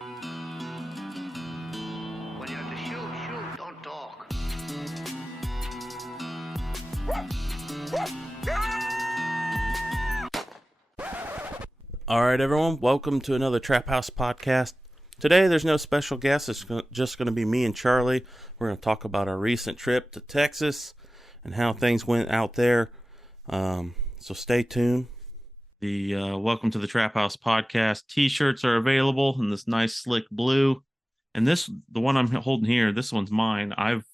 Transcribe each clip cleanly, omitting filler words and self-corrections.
When you have to shoot, don't talk. All right, everyone, welcome to another Trap House podcast. Today, there's no special guest. It's just going to be me and Charlie. We're going to talk about our recent trip to Texas and how things went out there. So stay tuned. The Welcome to the Trap House podcast t-shirts are available in this nice slick blue. And the one I'm holding here, this one's mine. I've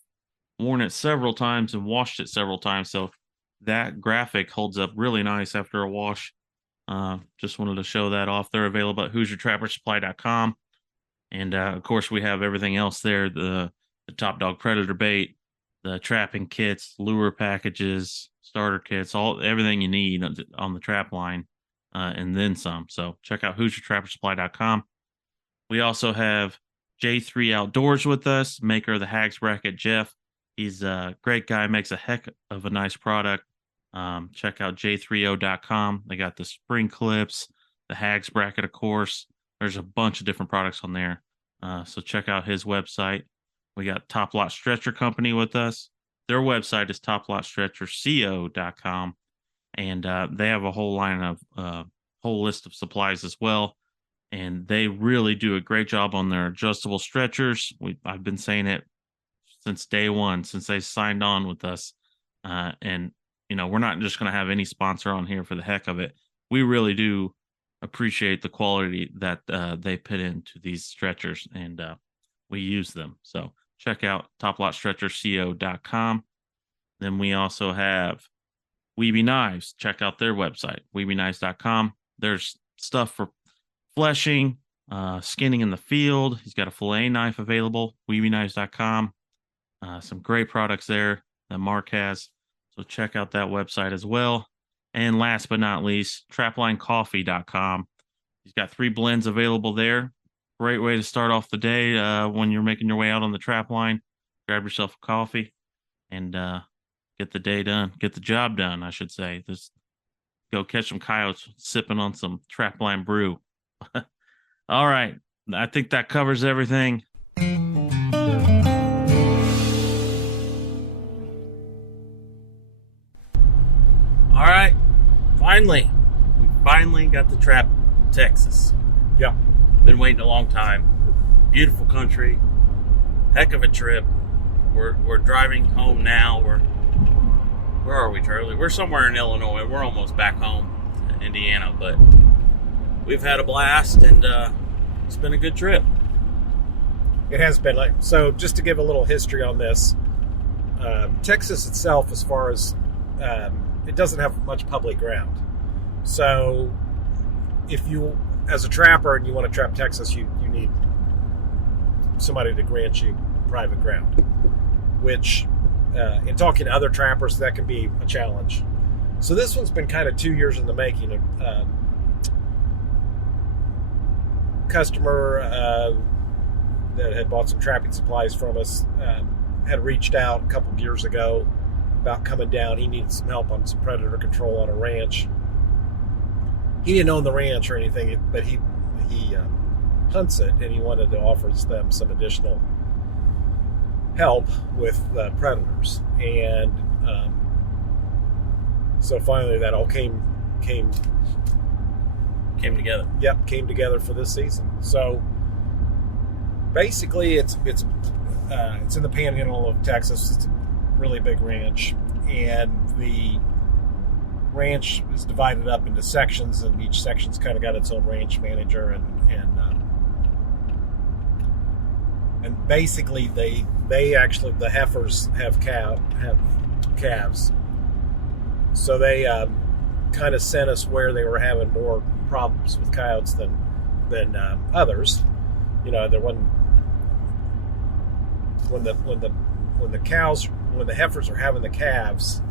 worn it several times and washed it several times. So that graphic holds up really nice after a wash. Just wanted to show that off. They're available at HoosierTrapperSupply.com. And, of course, we have everything else there. The Top Dog Predator bait, the trapping kits, lure packages, starter kits, everything you need on the trap line, and then some. So check out HoosierTrapperSupply.com. We also have J3 Outdoors with us, maker of the Hags Bracket, Jeff. He's a great guy, makes a heck of a nice product. Check out j3o.com. They got the spring clips, the Hags Bracket, of course. There's a bunch of different products on there. So check out his website. We got Top Lot Stretcher Company with us. Their website is toplotstretcherco.com. And they have a whole line of whole list of supplies as well. And they really do a great job on their adjustable stretchers. I've been saying it since day one, since they signed on with us. And you know, we're not just going to have any sponsor on here for the heck of it. We really do appreciate the quality that they put into these stretchers, and we use them. So check out toplotstretcherco.com. Then we also have Weeby Knives. Check out their website, weebyknives.com. There's stuff for fleshing, skinning in the field. He's got a fillet knife available, weebyknives.com. Some great products there that Mark has. So check out that website as well. And last but not least, traplinecoffee.com. He's got 3 blends available there. Great way to start off the day when you're making your way out on the trap line. Grab yourself a coffee and get the day done. Get the job done, I should say. Just go catch some coyotes sipping on some trapline brew. All right. I think that covers everything. All right, we finally got the trap Texas. Yeah. Been waiting a long time. Beautiful country, heck of a trip. We're driving home now. Where are we, Charlie? We're somewhere in Illinois. We're almost back home to Indiana, but we've had a blast, and it's been a good trip. It has been. So just to give a little history on this, Texas itself, as far as it doesn't have much public ground. So if you, as a trapper, and you want to trap Texas, you need somebody to grant you private ground, which in talking to other trappers, that can be a challenge. So this one's been kind of 2 years in the making. Customer that had bought some trapping supplies from us had reached out a couple of years ago about coming down. He needed some help on some predator control on a ranch. He didn't own the ranch or anything, but he hunts it, and he wanted to offer them some additional help with predators. And so finally that all came together. Yep, came together for this season. So basically it's in the panhandle of Texas. It's a really big ranch, and the ranch is divided up into sections, and each section's kind of got its own ranch manager, and basically they actually, the heifers have calves, so they kind of sent us where they were having more problems with coyotes than others. You know, there wasn't, when the heifers are having the calves,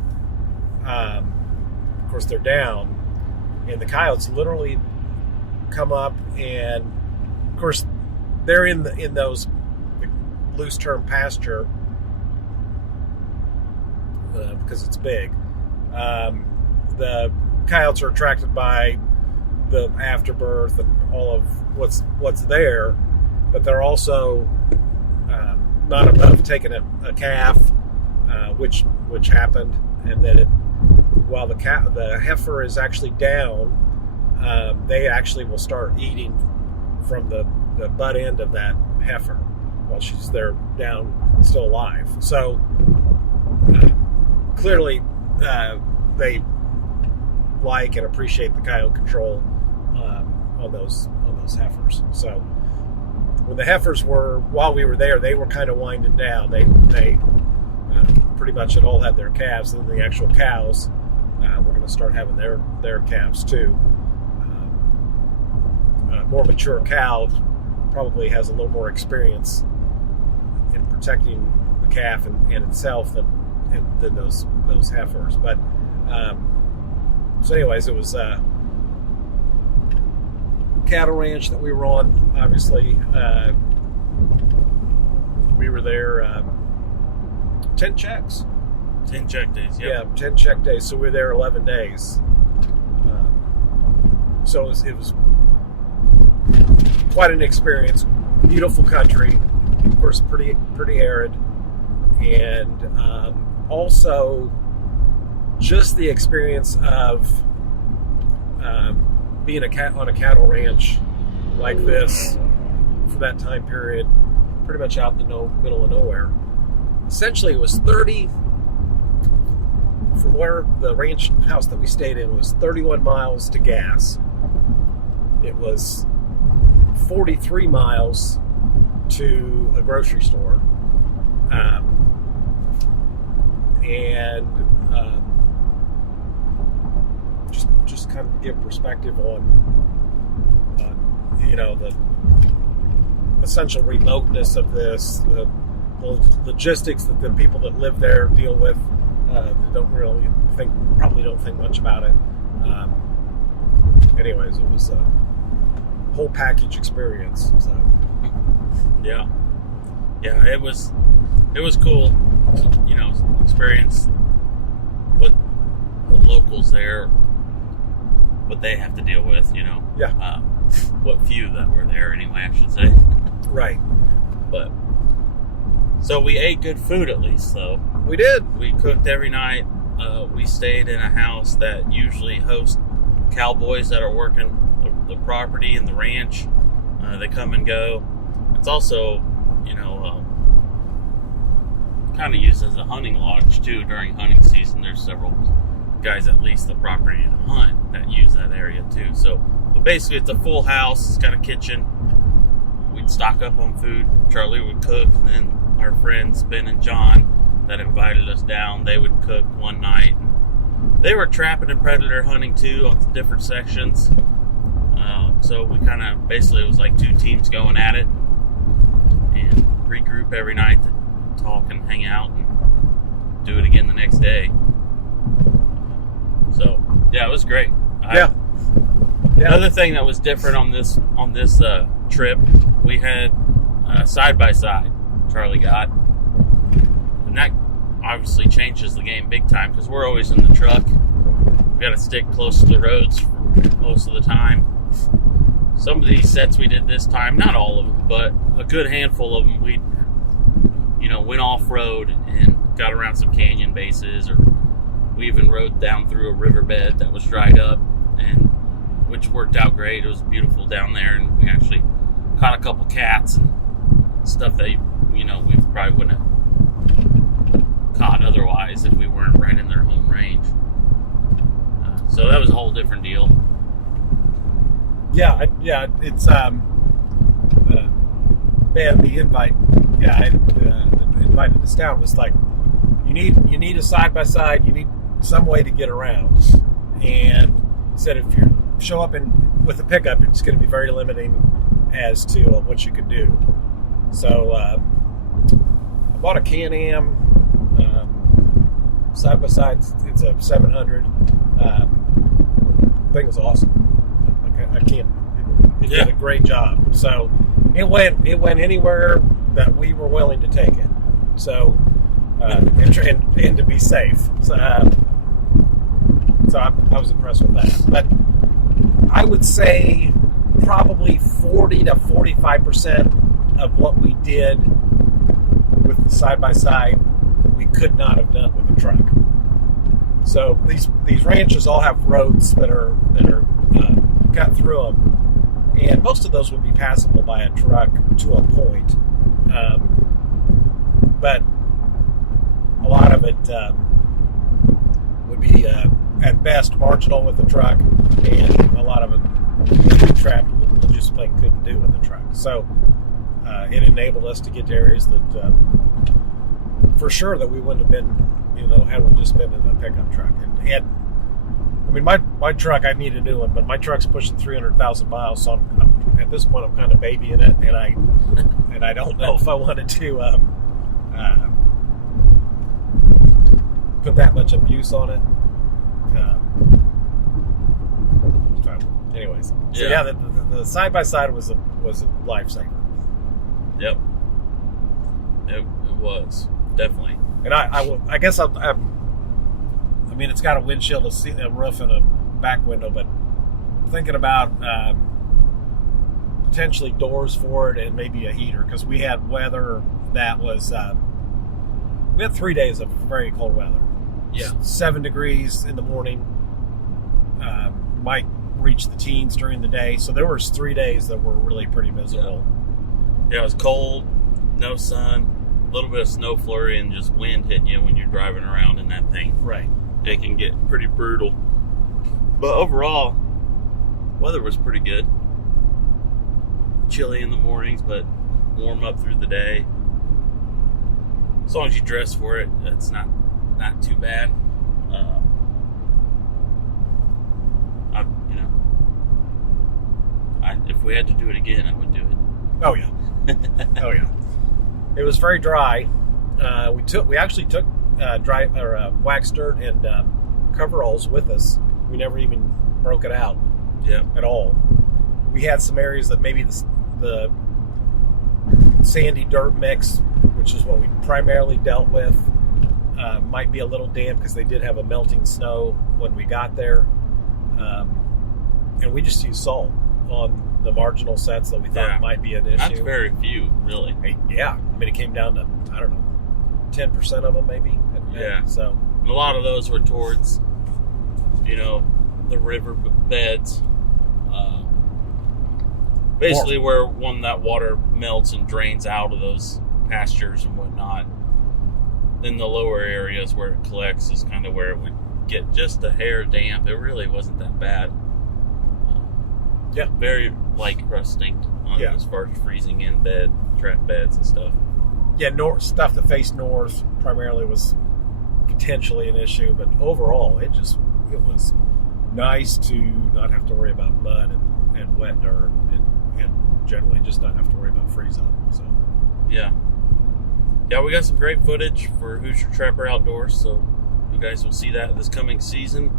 of course they're down, and the coyotes literally come up, and of course they're in those loose term pasture because it's big. The coyotes are attracted by the afterbirth and all of what's there, but they're also not above taking a calf, which happened, and then while the heifer is actually down, they actually will start eating from the butt end of that heifer while they're down, still alive. So clearly they like and appreciate the coyote control on those heifers. So when the heifers while we were there, they were kind of winding down. They pretty much had all had their calves, and then the actual cows we're going to start having their calves too. A more mature cow probably has a little more experience in protecting the calf and itself than those heifers. But so anyways, it was a cattle ranch that we were on. Obviously, we were there 10 checks. 10 check days, Yeah, 10 check days. So we were there 11 days. So it was quite an experience. Beautiful country, of course, pretty arid, and also just the experience of being on a cattle ranch like this for that time period, pretty much out in the middle of nowhere. Essentially, it was 30, from where the ranch house that we stayed in was 31 miles to gas. It was 43 miles to a grocery store. And just kind of give perspective on the essential remoteness of this, the logistics that the people that live there deal with. Probably don't think much about it. Anyways, it was a whole package experience. So yeah, it was cool, experience what the locals there, what they have to deal with, what few that were there anyway, I should say. Right. But so we ate good food at least, though. We did. We cooked every night. We stayed in a house that usually hosts cowboys that are working the property and the ranch. They come and go. It's also, kind of used as a hunting lodge too during hunting season. There's several guys that lease the property to hunt that use that area too. So, but basically, it's a full house. It's got a kitchen. We'd stock up on food. Charlie would cook, and then our friends Ben and John that invited us down, they would cook one night. They were trapping and predator hunting too on different sections. So we kind of basically, it was like two teams going at it, and regroup every night to talk and hang out and do it again the next day. So yeah, it was great. Yeah. Another thing that was different on this trip, we had side by side. Charlie got, and that obviously changes the game big time because we're always in the truck. We got to stick close to the roads for most of the time. Some of these sets we did this time, not all of them, but a good handful of them, we went off-road and got around some canyon bases, or we even rode down through a riverbed that was dried up, and which worked out great. It was beautiful down there, and we actually caught a couple cats and stuff that we probably wouldn't have caught otherwise if we weren't right in their home range. So that was a whole different deal. Yeah, it's man, the invite. Yeah, invited us down was like, you need a side by side. You need some way to get around, and said if you show up with a pickup, it's going to be very limiting as to what you can do. So I bought a Can-Am side by side. It's a 700. Thing was awesome. I can't. It did a great job. So it went anywhere that we were willing to take it. So and to be safe. So I was impressed with that. But I would say probably 40 to 45% of what we did with the side-by-side, we could not have done with a truck. So these ranches all have roads that are cut through them, and most of those would be passable by a truck to a point. But a lot of it would be at best marginal with the truck, and a lot of it trapped we just plain couldn't do with the truck. So it enabled us to get to areas that for sure that we wouldn't have been, had we just been in a pickup truck. And I mean, my truck, I need a new one, but my truck's pushing 300,000 miles, so I'm at this point I'm kind of babying it, and I don't know if I wanted to put that much abuse on it. So, anyways, the side by side was a lifesaver. Yep, it was definitely. And I guess I mean, it's got a windshield, a roof, and a back window, but thinking about potentially doors for it and maybe a heater, because we had weather that was we had 3 days of very cold weather. Yeah, 7 degrees in the morning, might reach the teens during the day. So there was 3 days that were really pretty miserable. Yeah, it was cold, no sun, a little bit of snow flurry, and just wind hitting you when you're driving around in that thing. Right. It can get pretty brutal. But overall, weather was pretty good. Chilly in the mornings, but warm up through the day. As long as you dress for it, it's not too bad. If we had to do it again, I would do it. Oh yeah. Oh yeah. It was very dry. We actually took dry or wax dirt and coveralls with us. We never even broke it out. At all. We had some areas that maybe the sandy dirt mix, which is what we primarily dealt with, might be a little damp because they did have a melting snow when we got there, and we just used salt on the marginal sets that we thought might be an issue. That's very few, really. Yeah, I mean, it came down to, I don't know, 10% of them maybe. Yeah. So a lot of those were towards, the river beds. Basically, where that water melts and drains out of those pastures and whatnot. In the lower areas where it collects is kind of where it would get just a hair damp. It really wasn't that bad. Very light crusting as far as freezing in trap beds and stuff. Yeah, stuff that faced north primarily was potentially an issue, but overall it was nice to not have to worry about mud and wet dirt and generally just not have to worry about freeze up. So yeah, we got some great footage for Hoosier Trapper Outdoors, so you guys will see that this coming season.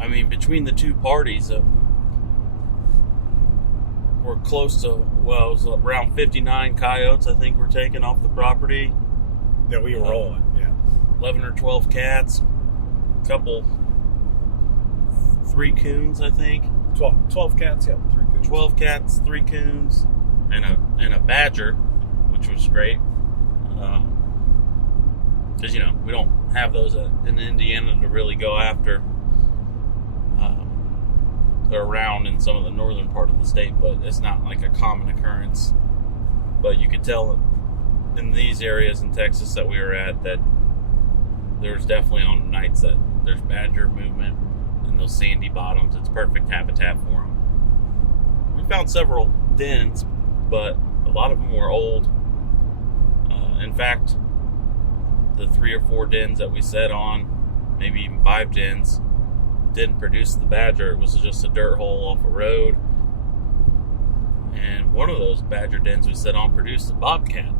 I mean, between the two parties, we're close to, it was around 59 coyotes, I think, were taken off the property. Yeah, we were rolling, 11 or 12 cats, a couple, 3 coons, I think. 12 cats, 3 coons. 12 cats, 3 coons, and a badger, which was great. Because, we don't have those in Indiana to really go after. They're around in some of the northern part of the state, but it's not like a common occurrence. But you could tell in these areas in Texas that we were at that there's definitely on nights that there's badger movement in those sandy bottoms. It's perfect habitat for them. We found several dens, but a lot of them were old. In fact, the 3 or 4 dens that we set on, maybe even 5 dens, didn't produce the badger. It was just a dirt hole off a road. And one of those badger dens we set on produced a bobcat.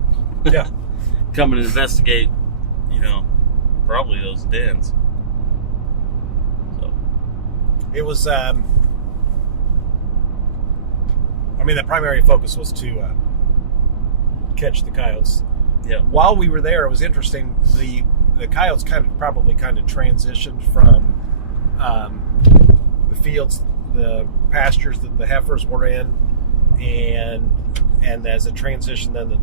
Yeah. Come and investigate, probably those dens. So it was, the primary focus was to catch the coyotes. Yeah. While we were there, it was interesting. The coyotes probably transitioned from the fields, the pastures that the heifers were in, and as it transitioned, then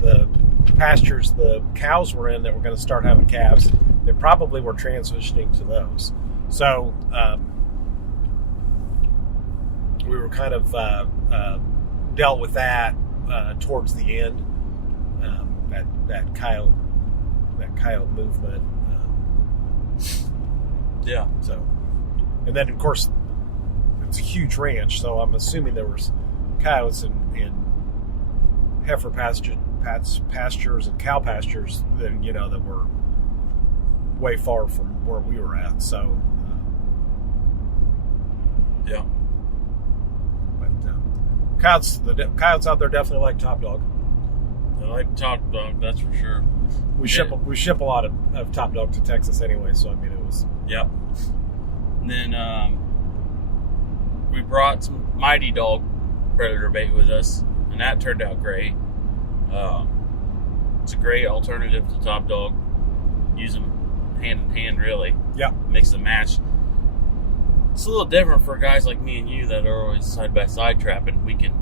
the pastures the cows were in that were going to start having calves, they probably were transitioning to those. So we were kind of dealt with that towards the end. That coyote movement. Yeah. So, and then of course it's a huge ranch, so I'm assuming there was coyotes in heifer pastures and cow pastures that that were way far from where we were at. So, yeah. But the coyotes out there definitely like Top Dog. I like Top Dog, that's for sure. We ship a lot of Top Dog to Texas anyway, so I mean it was. Yep. And then we brought some Mighty Dog predator bait with us, and that turned out great. It's a great alternative to Top Dog. Use them hand in hand, really. Yeah. Mix and match. It's a little different for guys like me and you that are always side by side trapping. We can,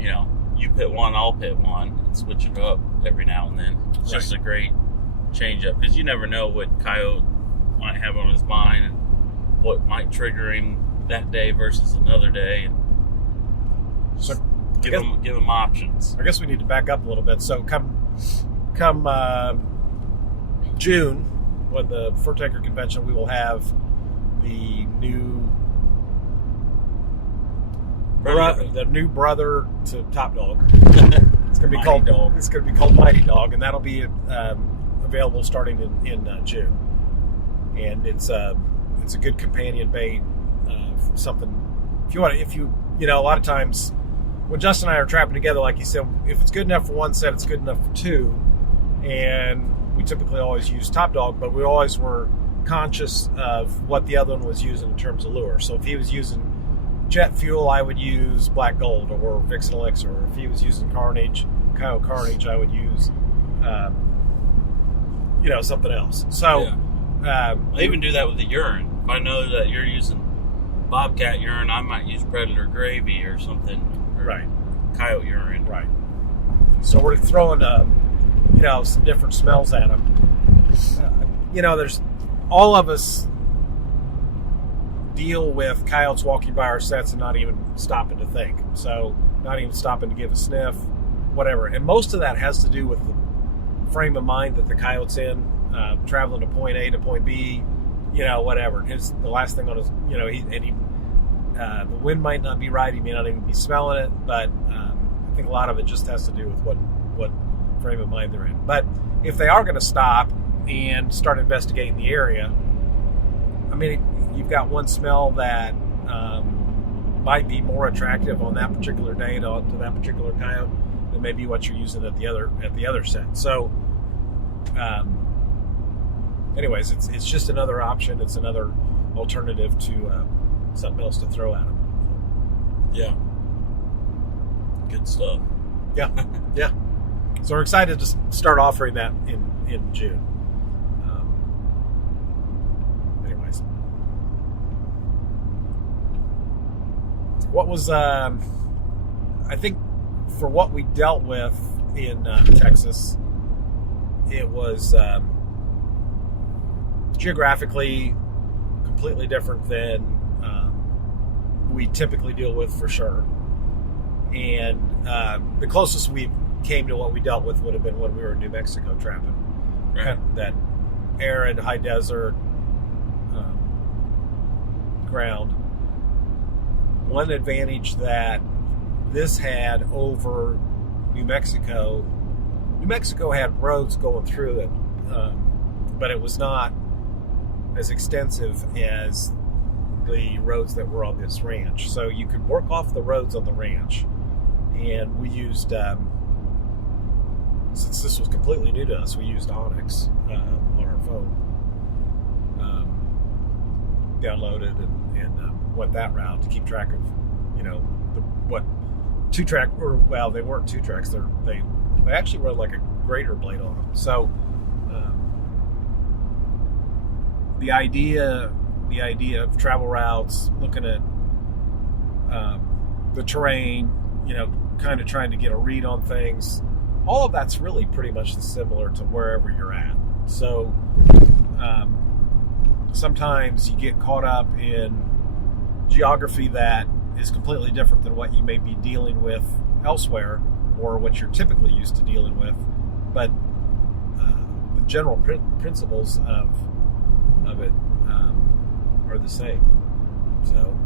you pit one, I'll pit one, and switch it up every now and then. It's just a great change up, because you never know what coyote might have on his mind and what might trigger him that day versus another day. And So give them options. I guess we need to back up a little bit. So come June, when the Fur Taker Convention, we will have the new brother to Top Dog. It's going to be called Dog. It's going to be called Mighty Dog, and that'll be available starting in June. And it's a good companion bait, something. If you a lot of times when Justin and I are trapping together, like you said, if it's good enough for one set, it's good enough for two. And we typically always use Top Dog, but we always were conscious of what the other one was using in terms of lure. So if he was using jet fuel, I would use Black Gold or Vixen Elixir. Or if he was using Coyote Carnage, I would use something else. So I even do that with the urine. If I know that you're using Bobcat urine, I might use Predator Gravy or something. Or right. Coyote urine. Right. So we're throwing some different smells at them. There's all of us deal with coyotes walking by our sets and not even stopping to think. So not even stopping to give a sniff, whatever. And most of that has to do with the frame of mind that the coyote's in, traveling to point A to point B, whatever. The last thing on his, the wind might not be right. He may not even be smelling it, but I think a lot of it just has to do with what frame of mind they're in. But if they are going to stop and start investigating the area, I mean, you've got one smell that might be more attractive on that particular day to that particular coyote than maybe what you're using at the other set. So, anyways, it's just another option. It's another alternative to something else to throw at them. Yeah. Good stuff. Yeah, yeah. So we're excited to start offering that in June. Anyways, what was I think for what we dealt with in Texas, it was geographically completely different than we typically deal with, for sure. And the closest we came to what we dealt with would have been when we were in New Mexico trapping. Right. That arid, high desert ground. One advantage that this had over New Mexico had roads going through it, but it was not as extensive as the roads that were on this ranch. So you could work off the roads on the ranch. And we used, since this was completely new to us, we used Onyx on our phone. Downloaded and went that route to keep track of, they weren't 2-tracks. They actually run like a grater blade on them. So the idea of travel routes, looking at the terrain, kind of trying to get a read on things. All of that's really pretty much similar to wherever you're at. So sometimes you get caught up in geography that is completely different than what you may be dealing with elsewhere or what you're typically used to dealing with. But the general principles of it are the same. So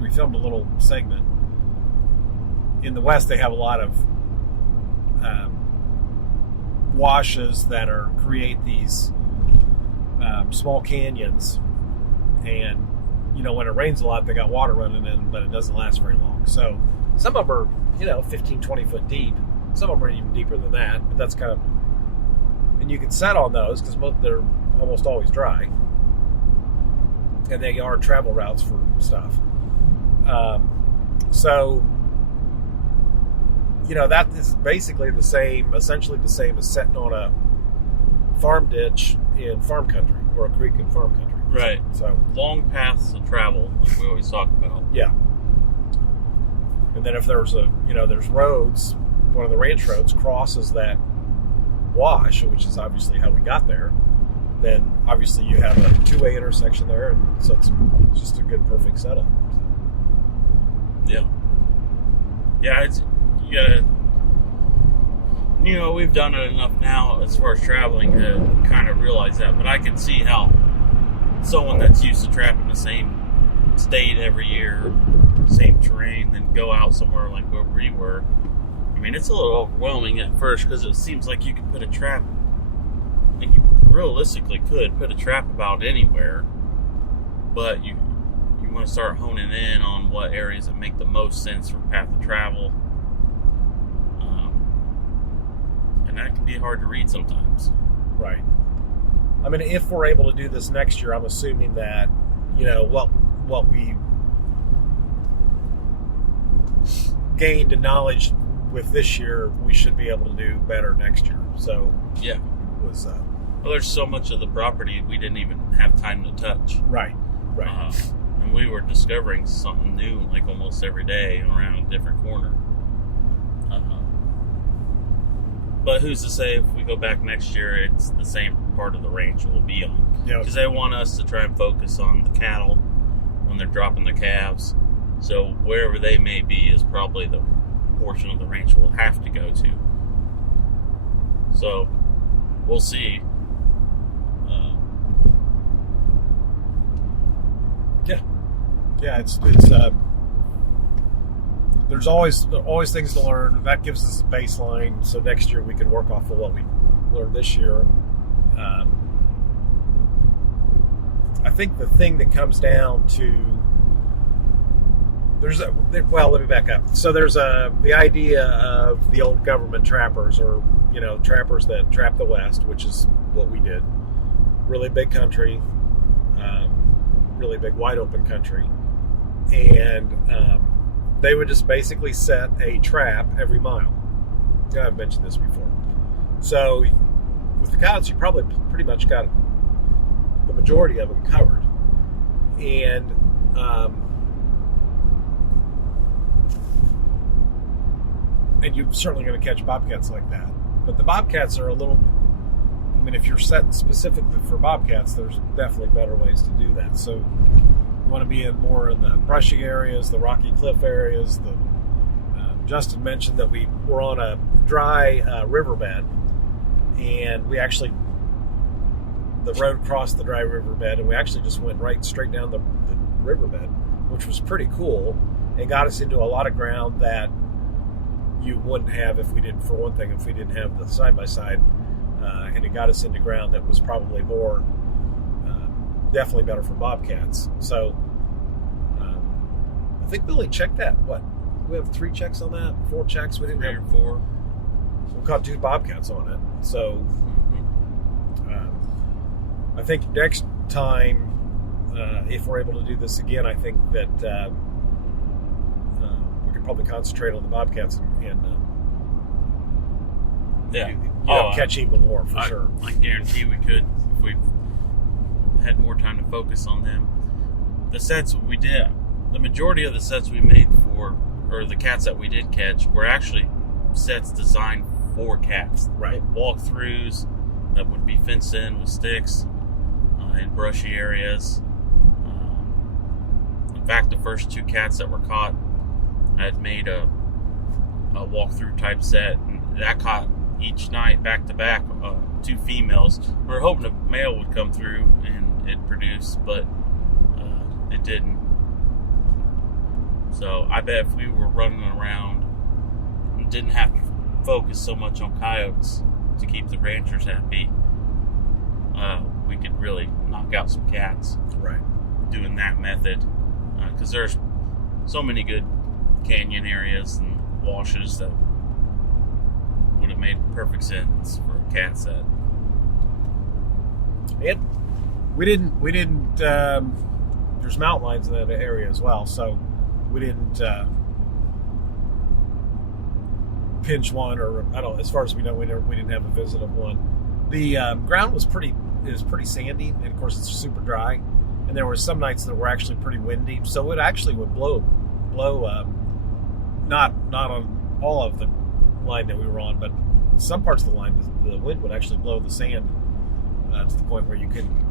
we filmed a little segment. In the West, they have a lot of washes that create these small canyons, and when it rains a lot, they got water running in, but it doesn't last very long. So some of them are 15, 20 foot deep. Some of them are even deeper than that, but that's kind of, and you can set on those because they're almost always dry, and they are travel routes for stuff. So that is basically essentially the same as setting on a farm ditch in farm country or a creek in farm country. Right. So long paths of travel, like we always talk about. Yeah. And then if there's there's roads, one of the ranch roads crosses that wash, which is obviously how we got there, then obviously you have a 2-way intersection there, and so it's just a good, perfect setup. Yeah. Yeah, you gotta, we've done it enough now as far as traveling to kind of realize that, but I can see how someone that's used to trapping the same state every year, same terrain, then go out somewhere like where we were. I mean, it's a little overwhelming at first because it seems like you could put a trap, like you realistically could put a trap about anywhere, but you want to start honing in on what areas that make the most sense for path of travel. And that can be hard to read sometimes. Right. I mean, if we're able to do this next year, I'm assuming that, what we gained in knowledge with this year, we should be able to do better next year. So, yeah. It was, well, there's so much of the property we didn't even have time to touch. Right. And we were discovering something new, like almost every day around a different corner. But who's to say if we go back next year, it's the same part of the range we'll be on? Because they want us to try and focus on the cattle when they're dropping their calves. So wherever they may be is probably the portion of the range we'll have to go to. So we'll see. Yeah, it's there's always things to learn. That gives us a baseline, so next year we can work off of what we learned this year. I think the thing that comes down to let me back up. So there's the idea of the old government trappers, or trappers that trap the West, which is what we did. Really big country, really big wide open country, and they would just basically set a trap every mile. Yeah, I've mentioned this before. So with the coyotes, you probably pretty much got the majority of them covered. And you're certainly going to catch bobcats like that. But the bobcats are if you're set specifically for bobcats, there's definitely better ways to do that. So you want to be in more of the brushy areas, the rocky cliff areas. Justin mentioned that we were on a dry riverbed, and the road crossed the dry riverbed, and we actually just went straight down the riverbed, which was pretty cool, and got us into a lot of ground that you wouldn't have if we didn't have the side-by-side, and it got us into ground that was probably more, definitely better for bobcats. So I think Billy checked that. What? We have 3 checks on that? 4 checks? We didn't 3 have or 4. We caught 2 bobcats on it. So I think next time, if we're able to do this again, I think that we could probably concentrate on the bobcats and catch even more for sure. I guarantee we could if we had more time to focus on them. the sets we did, the majority of the sets we made or the cats that we did catch, were actually sets designed for cats. Right. Walkthroughs that would be fenced in with sticks in brushy areas. In fact, the first 2 cats that were caught, I had made a walkthrough type set, and that caught each night back to back 2 females. We were hoping a male would come through and it produce, but it didn't. So I bet if we were running around and didn't have to focus so much on coyotes to keep the ranchers happy, we could really knock out some cats. Right. Doing that method, because there's so many good canyon areas and washes that would have made perfect sense for a cat set. We didn't. There's mountain lions in that area as well, so we didn't pinch one, or I don't. As far as we know, we didn't have a visit of one. The ground is pretty sandy, and of course it's super dry. And there were some nights that were actually pretty windy, so it actually would blow. Not on all of the line that we were on, but some parts of the line, the wind would actually blow the sand to the point where you couldn't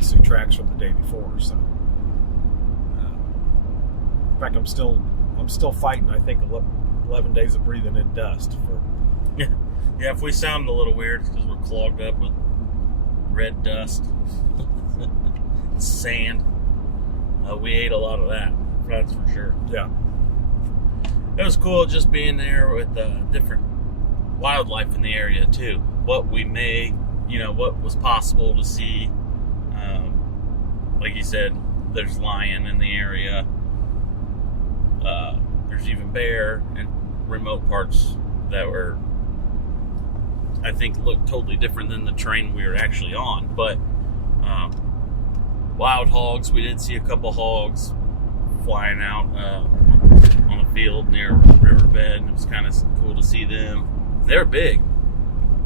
see tracks from the day before. So, in fact, I'm still fighting. I think 11 days of breathing in dust for. Yeah. If we sound a little weird because we're clogged up with red dust, sand. We ate a lot of that. That's for sure. Yeah. It was cool just being there with different wildlife in the area too. What we made, what was possible to see. Like you said, there's lion in the area. There's even bear in remote parts that were, I think, looked totally different than the terrain we were actually on. But wild hogs, we did see a couple hogs flying out on the field near riverbed, and it was kind of cool to see them. They were big.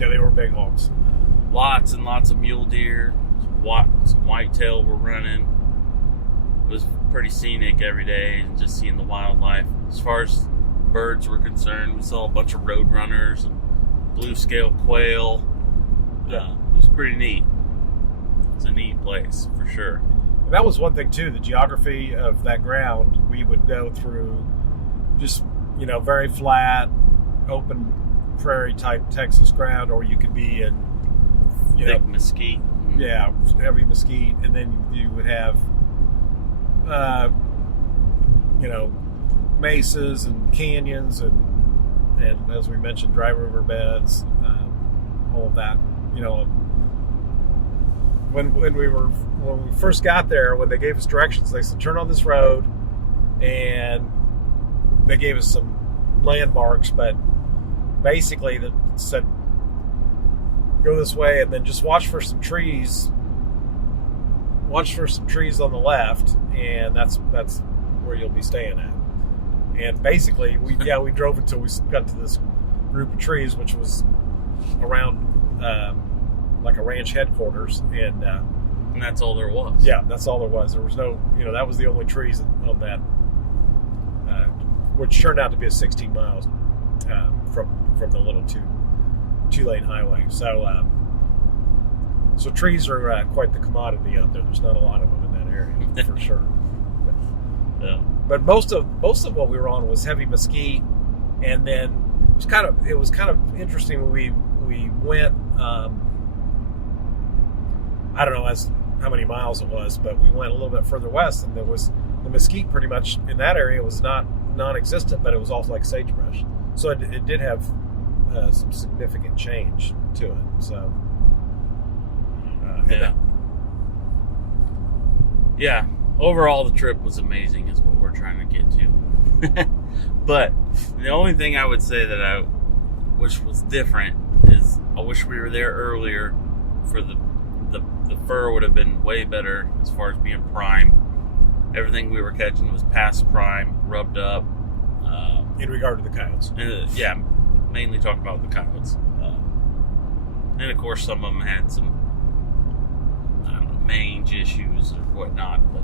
Yeah, they were big hogs. Lots and lots of mule deer. Some whitetail were running. It was pretty scenic every day, and just seeing the wildlife. As far as birds were concerned, we saw a bunch of roadrunners and blue scale quail. Yeah. It was pretty neat. It's a neat place for sure. And that was one thing too. The geography of that ground, we would go through just very flat, open prairie type Texas ground, or you could be in thick mesquite. Yeah, heavy mesquite, and then you would have mesas and canyons and as we mentioned, dry river beds, all of that. When we first got there, when they gave us directions, they said turn on this road, and they gave us some landmarks, but basically they said go this way and then just watch for some trees. Watch for some trees on the left, and that's where you'll be staying at. And basically, we drove until we got to this group of trees, which was around like a ranch headquarters, and that's all there was. Yeah, that's all there was. There was no, that was the only trees on that, which turned out to be a 16 miles from the little two-lane highway. So trees are quite the commodity out there. There's not a lot of them in that area for sure. But most of what we were on was heavy mesquite, and then it was kind of interesting when we went. I don't know how many miles it was, but we went a little bit further west, and there was the mesquite pretty much in that area was non-existent, but it was also like sagebrush. So it did have some significant change to it. So yeah. Overall, the trip was amazing, is what we're trying to get to. But the only thing I would say that I wish was different is I wish we were there earlier. For the fur would have been way better as far as being prime. Everything we were catching was past prime, rubbed up. In regard to the coyotes. Mainly talking about the coyotes. And of course, some of them had some, mange issues or whatnot, but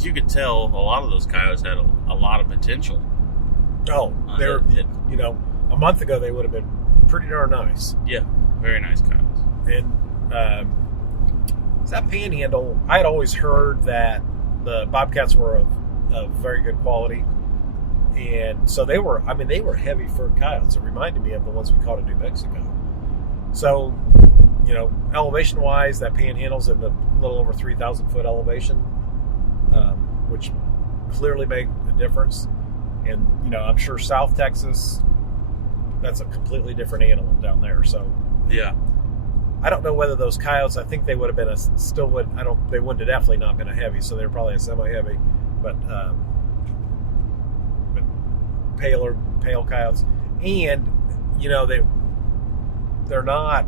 because you could tell a lot of those coyotes had a lot of potential. Oh, they're it- a month ago they would have been pretty darn nice. Yeah, very nice coyotes. And that Panhandle, I had always heard that the bobcats were of very good quality, and so they were heavy fur coyotes. It reminded me of the ones we caught in New Mexico. So, elevation wise, that Panhandle's in the little over 3,000 foot elevation, which clearly made a difference. And I'm sure South Texas, that's a completely different animal down there. So Yeah. I don't know whether those coyotes, I think they would have been they wouldn't have definitely not been a heavy, so they're probably a semi-heavy, but pale coyotes. And, they're not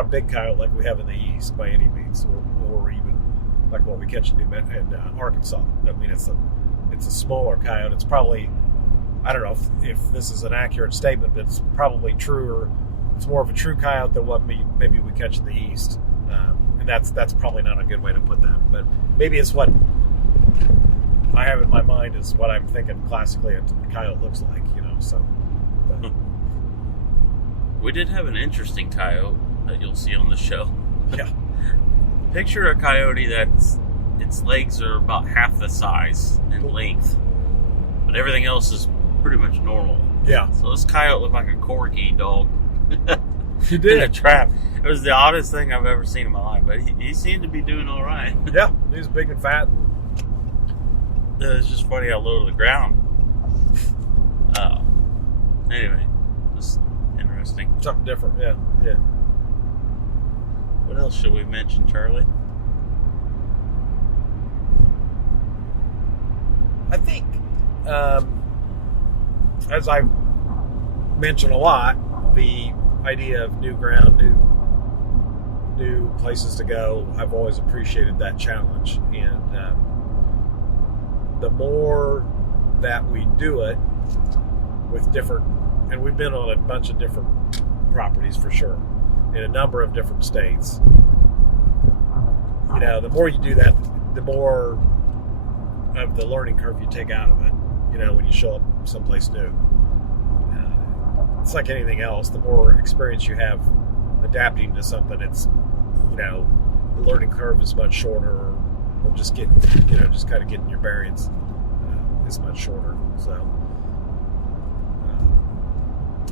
a big coyote like we have in the East by any means, or even like what we catch in Arkansas. I mean, it's a smaller coyote. It's probably, I don't know if this is an accurate statement, but it's probably truer. It's more of a true coyote than what maybe we catch in the East, and that's probably not a good way to put that. But maybe it's what I have in my mind is what I'm thinking classically a coyote looks like. So. But. We did have an interesting coyote that you'll see on the show. Yeah. Picture a coyote that's its legs are about half the size in length, but everything else is pretty much normal. Yeah. So this coyote looked like a corgi dog. He In a trap. It was the oddest thing I've ever seen in my life, but he seemed to be doing all right. Yeah, he was big and fat. It's just funny how low to the ground. Anyway, just interesting. Something different, yeah. What else should we mention, Charlie? I think, as I mentioned a lot, the idea of new ground, new places to go, I've always appreciated that challenge. And the more that we do it with different, and we've been on a bunch of different properties for sure, in a number of different states. The more you do that, the more of the learning curve you take out of it, when you show up someplace new. It's like anything else. The more experience you have adapting to something, it's, the learning curve is much shorter, or just kind of getting your bearings is much shorter. So,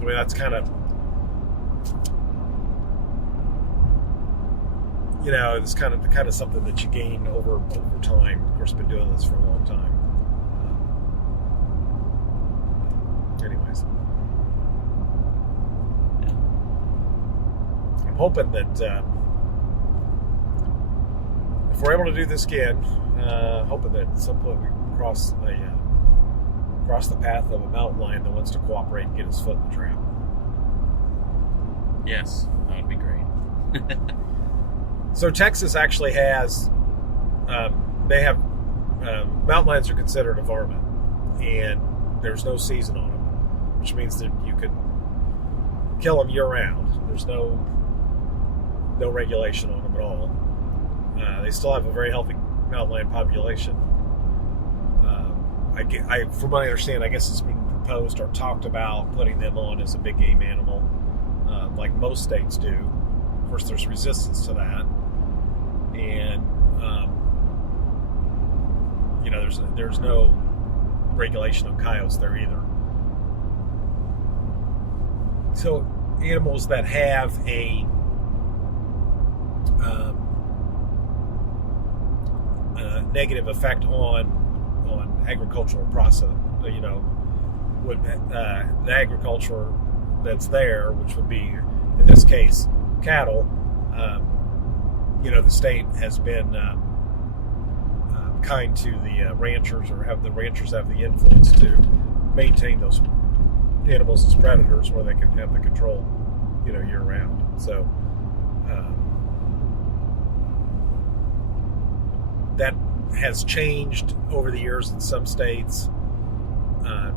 that's kind of, it's kind of something that you gain over time. Of course, I've been doing this for a long time. Anyways, I'm hoping that if we're able to do this again, hoping that at some point we cross the path of a mountain lion that wants to cooperate and get his foot in the trap. Yes, that would be great. So Texas actually has, they have, mountain lions are considered a varmint, and there's no season on them, which means that you can kill them year round. There's no regulation on them at all. They still have a very healthy mountain lion population. From what I understand, I guess it's been proposed or talked about putting them on as a big game animal, like most states do. Of course, there's resistance to that, and there's no regulation on coyotes there either. So animals that have a negative effect on agricultural process, would the agriculture that's there, which would be in this case cattle, the state has been kind to the ranchers, or have the ranchers have the influence to maintain those animals as predators where they can have the control, year round. So that has changed over the years in some states,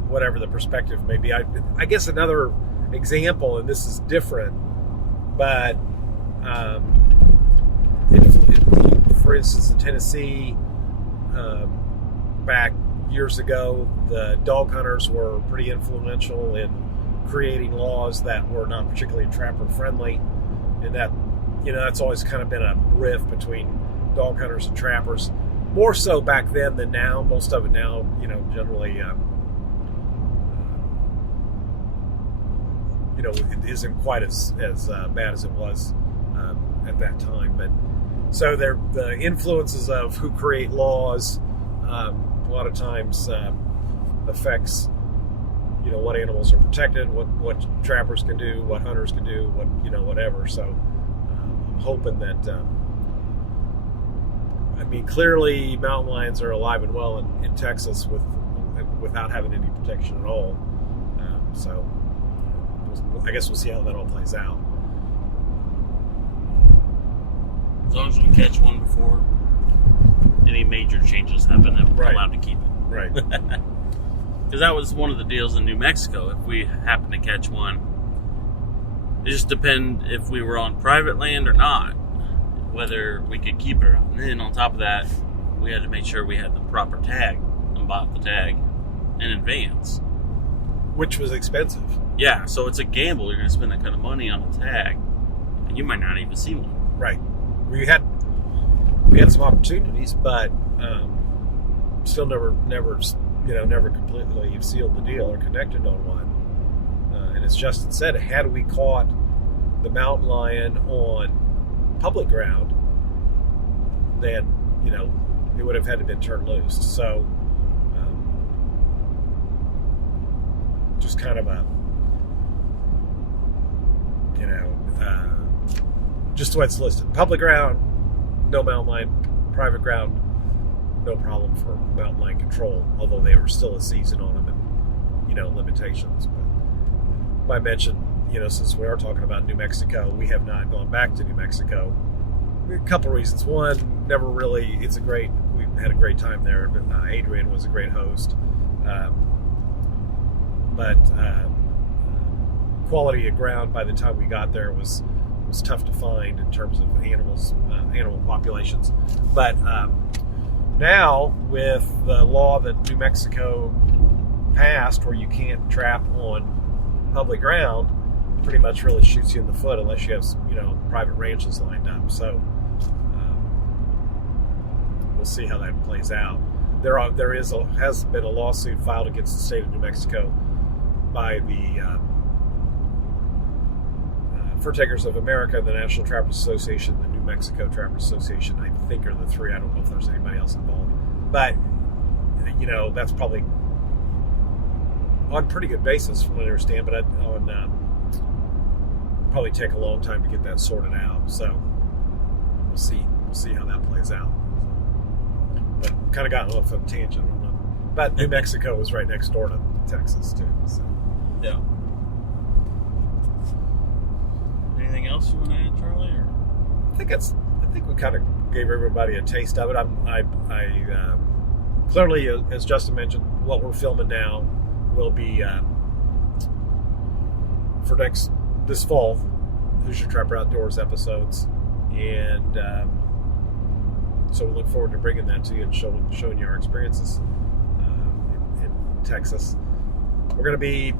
whatever the perspective may be. I guess another example, and this is different, but for instance, in Tennessee, back years ago, the dog hunters were pretty influential in creating laws that were not particularly trapper friendly, and that, that's always kind of been a rift between dog hunters and trappers. More so back then than now. Most of it now, generally, it isn't quite as bad as it was at that time. But so the influences of who create laws a lot of times affects what animals are protected, what trappers can do, what hunters can do, whatever. So I'm hoping that clearly mountain lions are alive and well in Texas without having any protection at all. So I guess we'll see how that all plays out. As long as we catch one before any major changes happen, then we're allowed to keep it. Right. Because that was one of the deals in New Mexico. If we happen to catch one, it just depends if we were on private land or not, whether we could keep it. And then on top of that, we had to make sure we had the proper tag and bought the tag in advance. Which was expensive. Yeah, so it's a gamble. You're going to spend that kind of money on a tag, and you might not even see one. Right. We had some opportunities, but still never completely sealed the deal or connected on one. And as Justin said, had we caught the mountain lion on public ground, then it would have had to been turned loose. So just kind of just the way it's listed. Public ground, no mountain lion. Private ground, no problem for mountain lion control, although they were still a season on them and, limitations. But I mentioned, since we are talking about New Mexico, we have not gone back to New Mexico. A couple reasons. One, we had a great time there, but Adrian was a great host. But quality of ground by the time we got there was tough to find in terms of animal populations. But now, with the law that New Mexico passed, where you can't trap on public ground, pretty much really shoots you in the foot unless you have private ranches lined up. So we'll see how that plays out. There has been a lawsuit filed against the state of New Mexico by the Fur Takers of America, the National Trappers Association, the New Mexico Trappers Association, I think are the three. I don't know if there's anybody else involved. But, that's probably on pretty good basis from what I understand, but probably take a long time to get that sorted out. So we'll see how that plays out. But kind of got off on a tangent on that. But New Mexico was right next door to Texas too. So. Yeah. Anything else you want to add, Charlie? Or? I think we kind of gave everybody a taste of it. I clearly, as Justin mentioned, what we're filming now will be for this fall, Who's Your Trapper Outdoors episodes, and so we look forward to bringing that to you and showing you our experiences in Texas. We're going to be,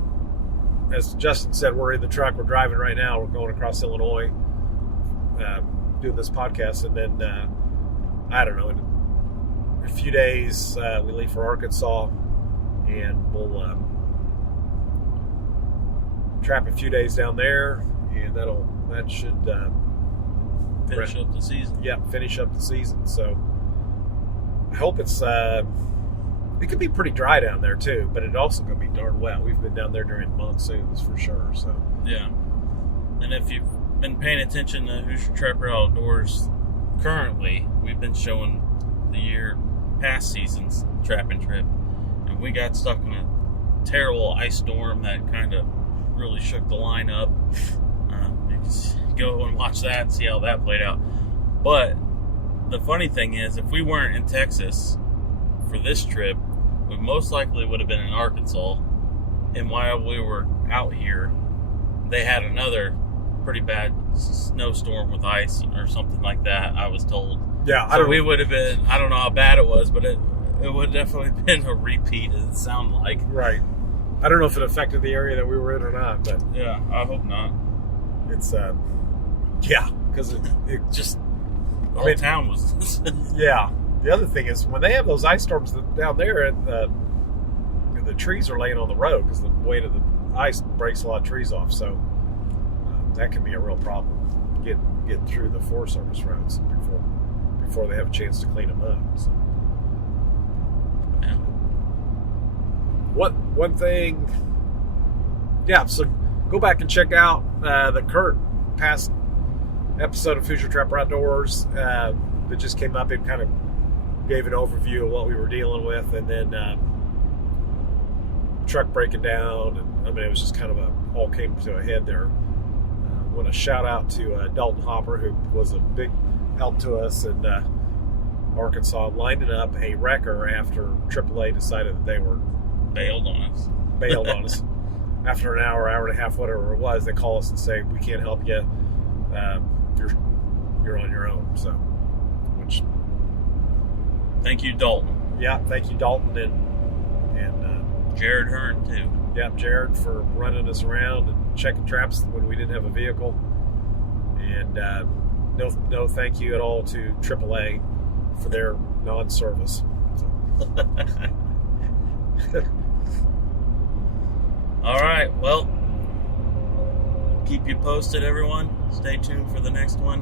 as Justin said, we're in the truck. We're driving right now. We're going across Illinois, doing this podcast, and then I don't know, in a few days we leave for Arkansas, and we'll trap a few days down there, and that should finish up the season. Yeah, finish up the season. So I hope it's it could be pretty dry down there too, but it's also going to be darn wet. We've been down there during monsoons for sure. So yeah, and if you've been paying attention to Who's Your Trapper Outdoors currently, we've been showing the past season's trapping trip, and we got stuck in a terrible ice storm that kind of really shook the line up. You can go and watch that and see how that played out. But the funny thing is, if we weren't in Texas for this trip, we most likely would have been in Arkansas, and while we were out here, they had another pretty bad snowstorm with ice or something like that, I was told. Yeah, So we would have been, I don't know how bad it was, but it would definitely been a repeat, it sounded like. Right. I don't know if it affected the area that we were in or not, but Yeah, I hope not. it's, because it Just, the whole town was... yeah. The other thing is, when they have those ice storms down there, the trees are laying on the road because the weight of the ice breaks a lot of trees off, so that can be a real problem. Get through the Forest Service roads before they have a chance to clean them up. So. Yeah. One thing, so go back and check out the current past episode of Hoosier Trapper Outdoors that just came up. It kind of gave an overview of what we were dealing with, and then truck breaking down, and I mean it was just kind of all came to a head there. I want to shout out to Dalton Hopper, who was a big help to us in Arkansas, lining up a wrecker after AAA decided that they were Bailed on us. After an hour and a half, whatever it was, they call us and say, we can't help you. You're on your own. So, which, Thank you, Dalton. yeah, thank you, Dalton, and Jared Hearn, too. yeah, Jared, for running us around and checking traps when we didn't have a vehicle. And no thank you at all to AAA for their non-service. So. All right, well, keep you posted, everyone. Stay tuned for the next one.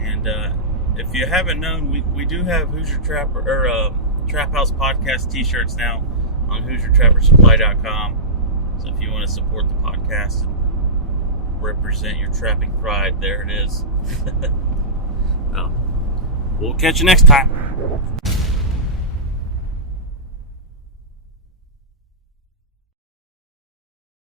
And if you haven't known, we do have Hoosier Trapper or Trap House Podcast T-shirts now on HoosierTrapperSupply.com. So if you want to support the podcast and represent your trapping pride, there it is. Well, we'll catch you next time.